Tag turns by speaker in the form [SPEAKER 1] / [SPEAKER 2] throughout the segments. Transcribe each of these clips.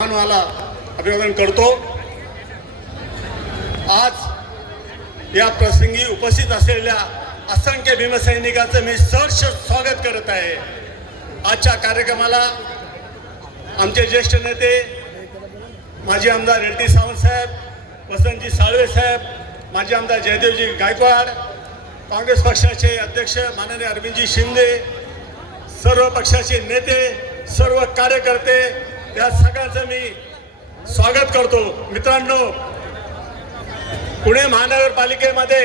[SPEAKER 1] मला अभिवादन करतो. आज या प्रसंगी उपस्थित असलेल्या असंख्य भीमसैनिकाचं मी सहर्ष स्वागत करत आहे. आजच्या कार्यक्रमाला आमचे ज्येष्ठ नेते माजी आमदार रेड्डी सावंत साहेब वसंतजी साळवे साहेब माजी आमदार जयदेवजी गायकवाड काँग्रेस पक्षाचे अध्यक्ष माननीय अरविंदजी शिंदे सर्व पक्षाचे नेते सर्व कार्यकर्ते त्या सगळ्याचं मी स्वागत करतो. मित्रांनो पुणे महानगरपालिकेमध्ये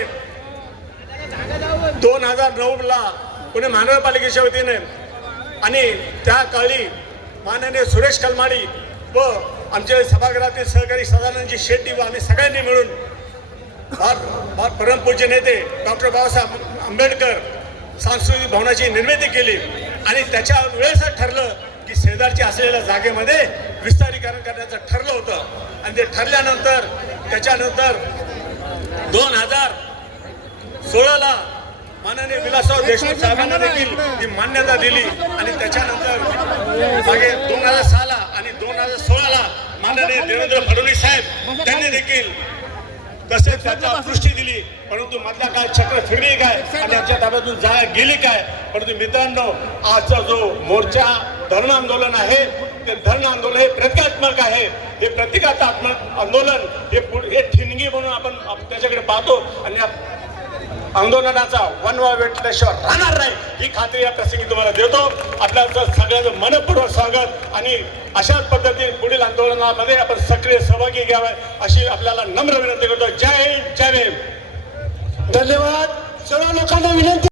[SPEAKER 1] दोन हजार नऊला पुणे महानगरपालिकेच्या वतीने आणि त्या काळी माननीय सुरेश कलमाडी व आमचे सभागृहातील सहकारी सदानंदजी शेट्टी व आम्ही सगळ्यांनी मिळून भार परमपूज्य नेते डॉक्टर बाबासाहेब आंबेडकर सांस्कृतिक भवनाची निर्मिती केली आणि त्याच्या वेळेस ठरलं शेजारच्या असलेल्या जागेमध्ये विस्तारीकरण करण्याचं ठरलं होतं. आणि ते ठरल्यानंतर त्याच्यानंतर दोन हजार सोळाला माननीय विलासराव देशमुख साहेबांना देखील ती मान्यता दिली. आणि त्याच्यानंतर मागे दोन हजार सहाला आणि दोन हजार सोळाला माननीय देवेंद्र फडणवीस साहेब त्यांनी देखील तसेच त्याला दृष्टी दिली. परंतु मधला काय चक्र फिरली काय? आणि यांच्या ताब्यातून जा गेली काय? परंतु मित्रांनो आजचा जो मोर्चा धरण आंदोलन आहे. ते धरण आंदोलन हे प्रतिकात्मक आहे. हे प्रतिकात्मक आंदोलन हे पुढे हे ठिणगी म्हणून आपण त्याच्याकडे पाहतो. आणि आंदोलनाचा वनवा वेटल्याशिवाय राहणार नाही. ही खात्री या प्रसंगी तुम्हाला देतो. आपल्याचं सगळ्यांचं मनपूर्वक स्वागत. आणि अशाच पद्धतीने पुढील आंदोलनामध्ये आपण सक्रिय सहभागी घ्यावा अशी आपल्याला नम्र विनंती करतो. जय हिंद जय भीम.
[SPEAKER 2] धन्यवाद. सर्व लोकांना विनंती